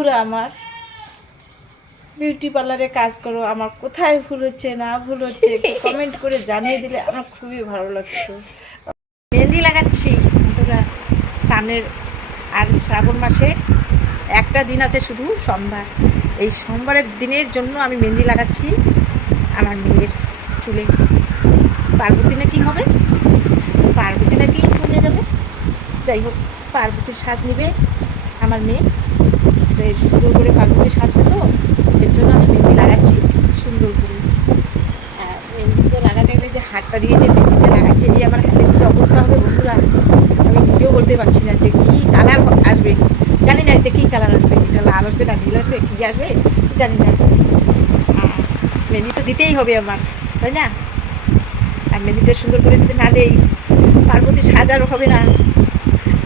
বন্ধুরা আমার বিউটি পার্লারে কাজ করো, আমার কোথায় ভুল হচ্ছে না ভুল হচ্ছে একটু কমেন্ট করে জানিয়ে দিলে আমার খুবই ভালো লাগতো। মেহেন্দি লাগাচ্ছি বন্ধুরা, সামনের আর শ্রাবণ মাসে একটা দিন আছে শুধু সোমবার। এই সোমবারের দিনের জন্য আমি মেহেন্দি লাগাচ্ছি আমার মেয়ের চুলে। পার্বতী না কি হবে, পার্বতী নাকি হয়ে যাবে। যাই হোক, পার্বতীর সাজ নিবে আমার মেয়ে, সুন্দর করে পার্বতী সাজবে, তো এর জন্য আমি মেহেন্দি লাগাচ্ছি সুন্দর করে। মেহেন্দিটা লাগাতে গেলে যে হাতটা দিয়ে যে মেহেন্দিটা লাগাচ্ছে, এই আমার হাতের কী অবস্থা হবে বন্ধুরা, আমি নিজেও বলতে পারছি না যে কী কালার আসবে। জানি না যে কী কালার আসবে, এটা লাল আসবে না নীল আসবে কী আসবে জানি না। মেহেন্দি তো দিতেই হবে আমার, তাই না? আর মেহেন্দিটা সুন্দর করে যদি না দেই পার্বতী সাজারও হবে না।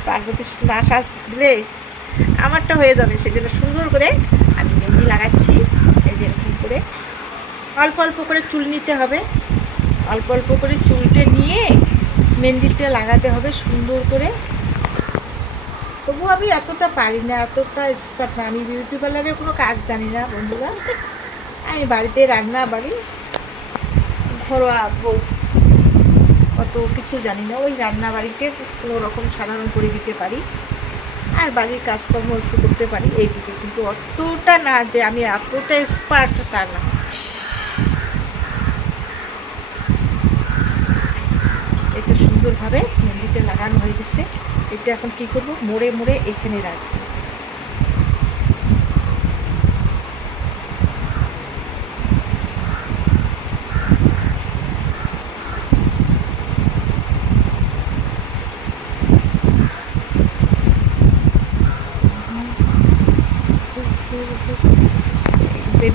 পার্বতী না সাজ দিলে আমারটা হয়ে যাবে। সেজন্য সুন্দর করে আমি মেহেন্দি লাগাচ্ছি। এই যে এরকম করে অল্প অল্প করে চুল নিতে হবে, অল্প অল্প করে চুলটা নিয়ে মেহেন্দিটা লাগাতে হবে সুন্দর করে। তবু আমি এতটা পারি না, এতটা এক্সপার্ট না। আমি বিউটি পার্লারের কোনো কাজ জানি না বন্ধুরা। আমি বাড়িতে রান্না বাড়ি ঘরোয়া বউ, অত কিছু জানি না। ওই রান্না বাড়িতে কোনো রকম সাধারণ করে দিতে পারি, আর বাড়ির কাজকর্ম একটু করতে পারি, এইটুকু। কিন্তু অতটা না যে আমি এতটা এক্সপার্ট, তা না। এটা সুন্দরভাবে মেহেন্দিটা লাগানো হয়ে গেছে। এটা এখন কি করব, মোড়ে মোড়ে এখানে রাখবো।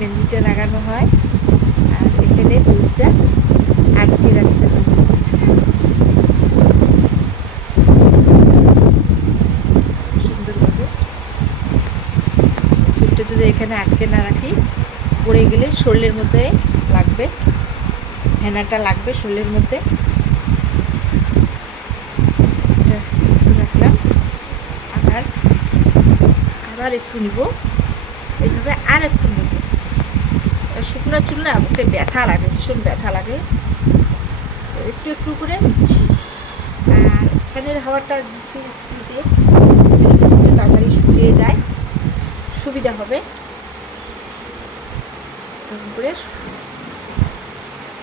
মেহেন্দিটা লাগানো হয়, আর এখানে চুলটা আটকে রাখতে হবে সুন্দরভাবে। চুলটা যদি এখানে আটকে না রাখি, পড়ে গেলে শরীরের মধ্যে লাগবে, হেনাটা লাগবে শরীরের মধ্যে। এটা রাখলাম, আবার আবার একটু নিব এইভাবে, আর একটু নেব। শুকনো চুল না, বুকে ব্যথা লাগে, ভীষণ ব্যথা লাগে, একটু একটু করে নিচ্ছি। আর ফ্যানের হাওয়াটা দিচ্ছি স্পিডে, যেন চুলটা তাড়াতাড়ি শুকিয়ে যায়, সুবিধা হবে। এরকম করে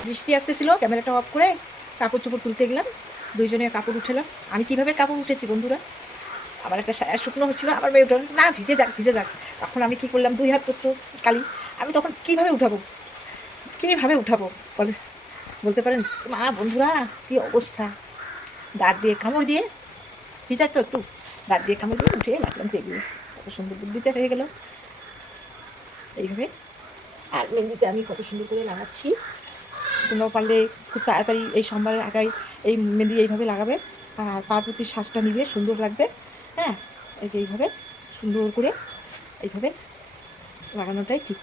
বৃষ্টি আসতেছিল, ক্যামেরাটা অফ করে কাপড় চোপড় তুলতে গেলাম, দুইজনে কাপড় উঠেলাম। আমি কীভাবে কাপড় উঠেছি বন্ধুরা, আমার একটা শুকনো হচ্ছিলো, আমার মেয়ে উঠানো না, ভিজে যাক ভিজে যাক। তখন আমি কী করলাম, 2 হাত করতো কালি, আমি তখন কীভাবে উঠাবো, কীভাবে উঠাবো বলে বলতে পারেন মা বন্ধুরা, কী অবস্থা। দাঁত দিয়ে কামড় দিয়ে, ভিজাত তো একটু, দাঁত দিয়ে কামড় দিয়ে উঠে রাখলাম টেবিলে। কত সুন্দর বুদ্ধিটা হয়ে গেল এইভাবে। আর মেহেন্দিটা আমি কত সুন্দর করে লাগাচ্ছি। তোমরাও পারলে খুব তাড়াতাড়ি এই সোমবারের আগায় এই মেহেন্দি এইভাবে লাগাবে, আর পার্বতীর শ্বাসটা নিবে, সুন্দর লাগবে। হ্যাঁ, এই যে এইভাবে সুন্দর করে এইভাবে লাগানোটাই ঠিক।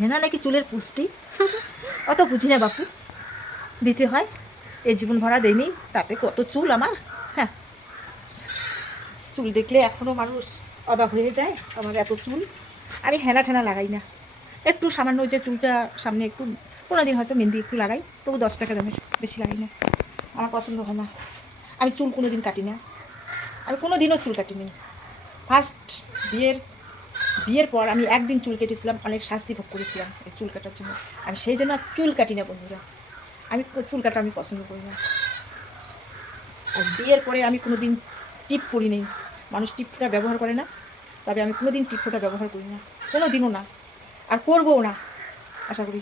হেনা নাকি চুলের পুষ্টি, অত বুঝি না বাপু, দিতে হয়। এই জীবন ভরা দেয়নি, তাতে কত চুল আমার। হ্যাঁ, চুল দেখলে এখনও মানুষ অবাক হয়ে যায়, আমার এত চুল। আমি হেনা ঠেনা লাগাই না, একটু সামান্য যে চুলটা সামনে একটু, কোনো দিন হয়তো মেহেন্দি একটু লাগাই, তবু 10 টাকা দামের, বেশি লাগাই না, আমার পছন্দ হয় না। আমি চুল কোনো দিন কাটি না, আমি কোনো দিনও চুল কাটিনি। ফার্স্ট বিয়ের পর আমি একদিন চুল কেটেছিলাম, অনেক শাস্তি ভোগ করেছিলাম এই চুল কাটার জন্য। আমি সেই জন্য চুল কাটি না বন্ধুরা, আমি চুল কাটা আমি পছন্দ করি না। আর বিয়ের পরে আমি কোনো দিন টিপ করি নেই, মানুষ টিপটা ব্যবহার করে না, তবে আমি কোনো দিন টিপটা ব্যবহার করি না, কোনো দিনও না, আর করবও না আশা করি।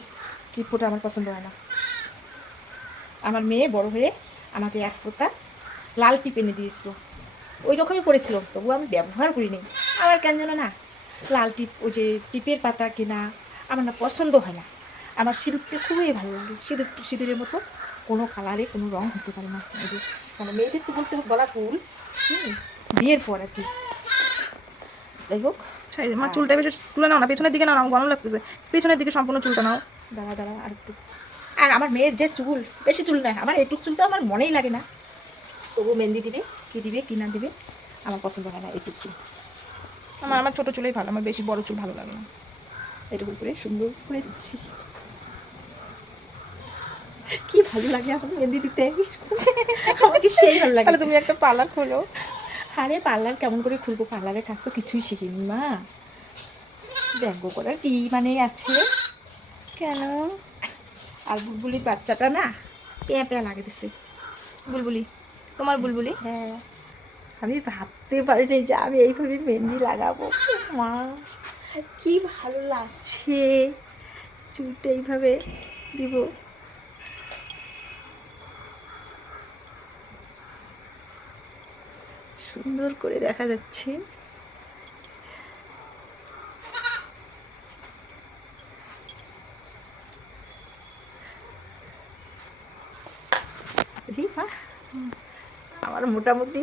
টিপটা আমার পছন্দ হয় না। আমার মেয়ে বড় হয়ে আমাকে এক পোতা লাল টিপ এনে দিয়েছিল, ওই রকমই পড়েছিল, তবু আমি ব্যবহার করি নি। আমার কেন যেন না লাল টিপ, ওই যে টিপের পাতা কেনা আমার না পছন্দ হয় না। আমার সিঁদুরটা খুবই ভালো লাগে, সিঁদুরের মতো কোনো কালারে কোনো রঙ হতে পারে না। ওই যে মানে মেয়েদের তো বলতে বলা ভুল, বিয়ের পর আর কি। যাই হোক, আমার চুলটা বেশ তুলে নাও না, পেছনের দিকে নাও, গরম লাগতেছে, পেছনের দিকে সম্পূর্ণ চুলটা নাও। দাঁড়া দাঁড়া আর একটু। আর আমার মেয়ের যে চুল, বেশি চুল নয়, আমার এইটুক চুলটা আমার মনেই লাগে না, তবু মেহেন্দি দিবে কি না দিবে আমার পছন্দ হয় না এইটুক চুল। আমার ছোট চুলেই ভালো, আমার বেশি বড় চুল ভালো লাগে না। এরকম করে সুন্দর করে দিচ্ছি। কি ভালো লাগে এখন মেহেন্দি দিতে, আমাকে সেই ভালো লাগে। তাহলে তুমি একটা পার্লার খোলো। আরে পার্লার কেমন করে খুলবো, পার্লারের কাজ তো কিছুই শিখিনি মা। ব্যঙ্গ করার কি মানে আছে? কেন? আর বুলবুলির বাচ্চাটা না পেয়া পেয়া লাগে দিছে। বুলবুলি, তোমার বুলবুলি? হ্যাঁ, আমি ভাবতে পারিনি যে আমি এইভাবে মেহেন্দি লাগাবো। মা কি ভালো লাগছে, চুলটা এইভাবে দিব। সুন্দর করে দেখা যাচ্ছে। দেখি মা, আমার মোটামুটি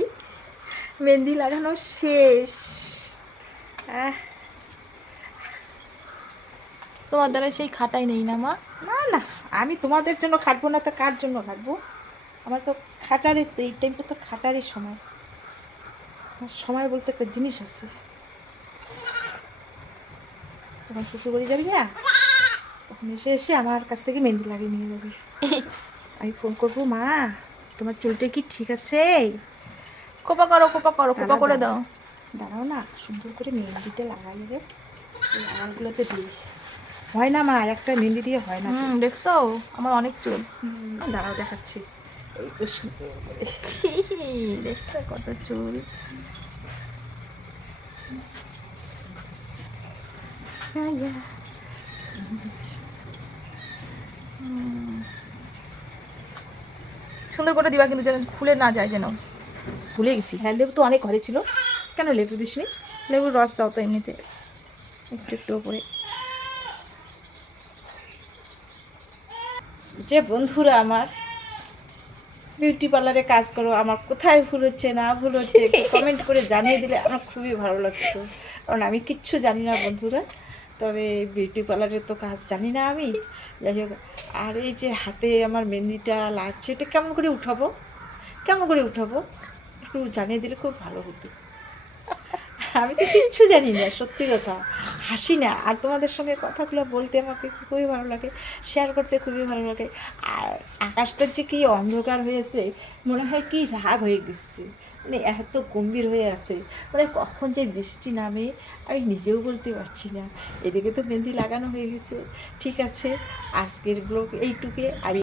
মেহেন্দি লাগানো শেষ। তোমার দ্বারা সেই খাটাই নেই না মা? না না, আমি তোমাদের জন্য খাটবো না তো কার জন্য খাটবো? আমার তো খাটারের, তো এই টাইমটা তো খাটারের সময়। আমার সময় বলতে একটা জিনিস আছে। যখন শ্বশুরবাড়ি যাবি না, তখন এসে এসে আমার কাছ থেকে মেহেন্দি লাগিয়ে নিয়ে যাবি। আমি ফোন করবো, মা তোমার চুলটা কি ঠিক আছে? কোপা করো, কোপা করো, কোপা করে দাও। দাঁড়াও না, সুন্দর করে মেহেন্দিটা লাগাই রে, এই আঙুলগুলোতে দিই। হয় না মা, একটা মেহেন্দি দিয়ে হয় না তো। দেখছো আমার অনেক চুল। দাঁড়াও দেখাচ্ছি। এই তো সুন্দর করে। দেখছো কত চুল। সুন্দর করে দিবা কিন্তু যেন খুলে না যায় যেন। ভুলে গেছি, হ্যাঁ লেবু তো অনেক ঘরে ছিল, কেন লেবু দিসনি? লেবুর রস দাও তো এমনিতে একটু একটু করে। যে বন্ধুরা আমার বিউটি পার্লারে কাজ করো, আমার কোথায় ভুল হচ্ছে না ভুল হচ্ছে কমেন্ট করে জানিয়ে দিলে আমার খুবই ভালো লাগতো। কারণ আমি কিচ্ছু জানি না বন্ধুরা, তবে বিউটি পার্লারের তো কাজ জানি না আমি। যাই হোক, আর এই যে হাতে আমার মেহেন্দিটা লাগছে, এটা কেমন করে উঠাবো, কেমন করে উঠাবো একটু জানিয়ে দিলে খুব ভালো হতো। আমি তো কিচ্ছু জানি না, সত্যি কথা। হাসি না, আর তোমাদের সঙ্গে কথাগুলো বলতে আমাকে খুবই ভালো লাগে, শেয়ার করতে খুবই ভালো লাগে। আর আকাশটার যে কি অন্ধকার হয়েছে, মনে হয় কি রাগ হয়ে গেছে, মানে এত গম্ভীর হয়ে আছে, মানে কখন যে বৃষ্টি নামে আমি নিজেও বলতে পারছি না। এদিকে তো মেহেন্দি লাগানো হয়ে গেছে। ঠিক আছে, আজকের ব্লগ এইটুকুই। আমি